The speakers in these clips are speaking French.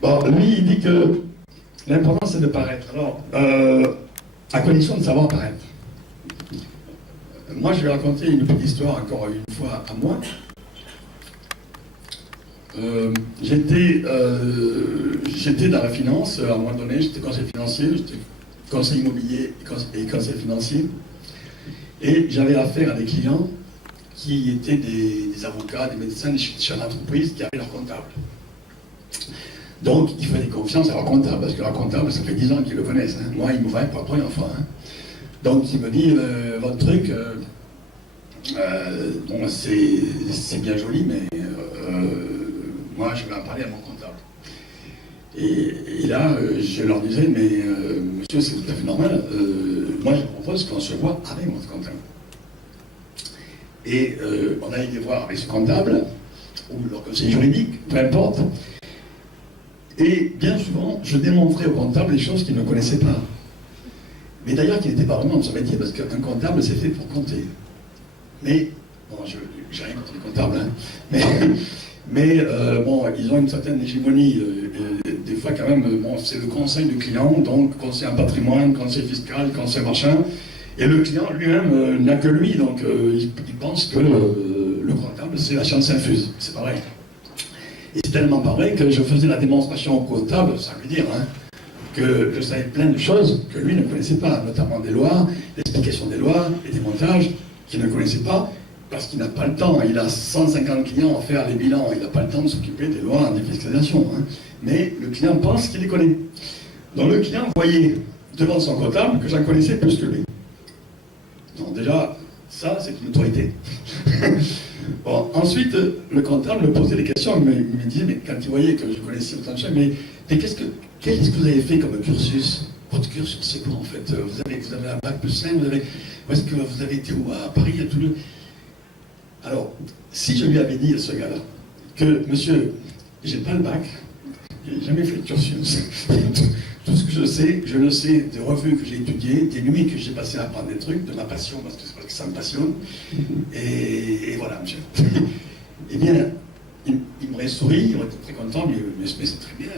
Bon, lui, il dit que l'important, c'est de paraître. Alors, à condition de savoir paraître. Moi, je vais raconter une petite histoire, encore une fois, à moi. J'étais dans la finance, à un moment donné, j'étais conseiller financier, j'étais conseiller immobilier et conseiller financier. Et j'avais affaire à des clients qui étaient des avocats, des médecins, des chefs d'entreprise qui avaient leur comptable. Donc, il fallait confiance à leur comptable, parce que leur comptable, ça fait 10 ans qu'ils le connaissent. Hein. Moi, il me voit pour la première fois. Hein. Donc, il me dit, votre truc, bon, c'est bien joli, mais moi, je vais en parler à mon comptable. Et là, je leur disais, mais monsieur, c'est tout à fait normal, moi, je propose qu'on se voit avec votre comptable. Et on allait les voir avec ce comptable, ou leur conseiller juridique, peu importe. Et bien souvent, je démontrais au comptable des choses qu'il ne connaissait pas. Mais d'ailleurs, qui n'était pas vraiment dans son métier, parce qu'un comptable, c'est fait pour compter. Mais, bon, j'ai rien contre les comptables, hein, mais bon, ils ont une certaine hégémonie. Des fois, quand même, bon, c'est le conseil du client, donc conseil en patrimoine, conseil fiscal, conseil machin. Et le client lui-même n'a que lui, donc il pense que le comptable, c'est la science infuse. C'est pas vrai. Et c'est tellement pas vrai que je faisais la démonstration au comptable, sans lui dire, hein, que je savais plein de choses que lui ne connaissait pas, notamment des lois, l'explication des lois, et des montages qu'il ne connaissait pas, parce qu'il n'a pas le temps. Il a 150 clients à faire les bilans, il n'a pas le temps de s'occuper des lois en défiscalisation. Hein. Mais le client pense qu'il les connaît. Donc le client voyait devant son comptable que j'en connaissais plus que lui. Donc déjà, ça c'est une autorité. Bon, ensuite, le comptable me posait des questions, il me disait, mais quand il voyait que je connaissais autant de choses, mais qu'est-ce que vous avez fait comme cursus? Votre cursus, c'est quoi en fait? Vous avez un bac plus 5, où est-ce que vous avez été où? À Paris, à Toulouse? Alors, si je lui avais dit à ce gars-là que, monsieur, j'ai pas le bac, j'ai jamais fait de cursus, tout ce que je sais, je le sais des revues que j'ai étudiées, des nuits que j'ai passées à apprendre des trucs, de ma passion, parce que ça me passionne, et voilà, monsieur. Eh bien, il m'aurait souri, il aurait été très content, mais c'est très bien,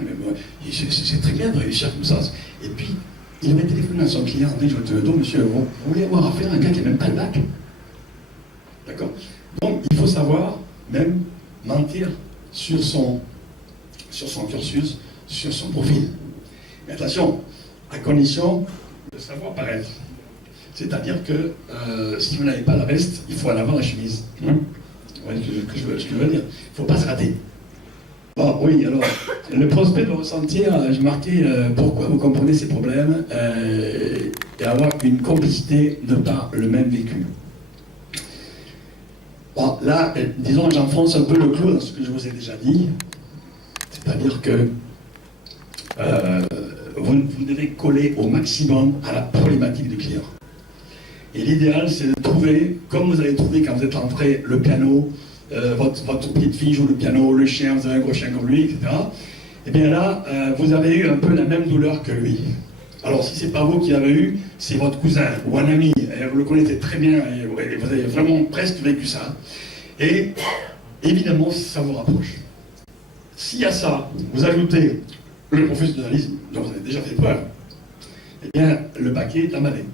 c'est très bien de réussir comme ça. Et puis, il aurait téléphoné à son client, en disant, donc monsieur, vous voulez avoir affaire à un gars qui n'a même pas le bac? D'accord? Donc, il faut savoir, même, mentir sur son cursus, sur son profil. Mais attention, à condition de savoir paraître. C'est-à-dire que si vous n'avez pas la veste, il faut en avoir la chemise. Vous voyez ce que je veux dire. Il ne faut pas se rater. Bon, oui, alors, le prospect doit ressentir, je marquais pourquoi vous comprenez ces problèmes et avoir une complicité de par le même vécu. Bon, là, disons, j'enfonce un peu le clou dans ce que je vous ai déjà dit. C'est-à-dire que vous devez coller au maximum à la problématique du client. Et l'idéal, c'est de trouver, comme vous avez trouvé quand vous êtes entré, le piano, votre petite fille joue le piano, le chien, vous avez un gros chien comme lui, etc. Et bien là, vous avez eu un peu la même douleur que lui. Alors si c'est pas vous qui l'avez eu, c'est votre cousin ou un ami, et vous le connaissez très bien, et vous avez vraiment presque vécu ça. Et évidemment, ça vous rapproche. Si à ça, vous ajoutez le professionnalisme dont vous avez déjà fait preuve, eh bien, le paquet est emballé.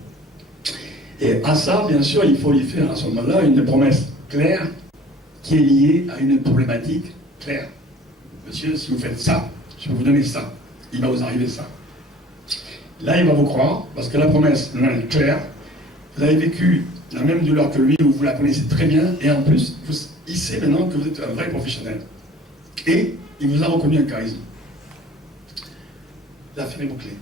Et à ça, bien sûr, il faut lui faire à ce moment-là une promesse claire qui est liée à une problématique claire. Monsieur, si vous faites ça, je vais vous donner ça, il va vous arriver ça. Là, il va vous croire, parce que la promesse est claire. Vous avez vécu la même douleur que lui, ou vous la connaissez très bien, et en plus, il sait maintenant que vous êtes un vrai professionnel. Et il vous a reconnu un charisme. L'affaire est bouclée.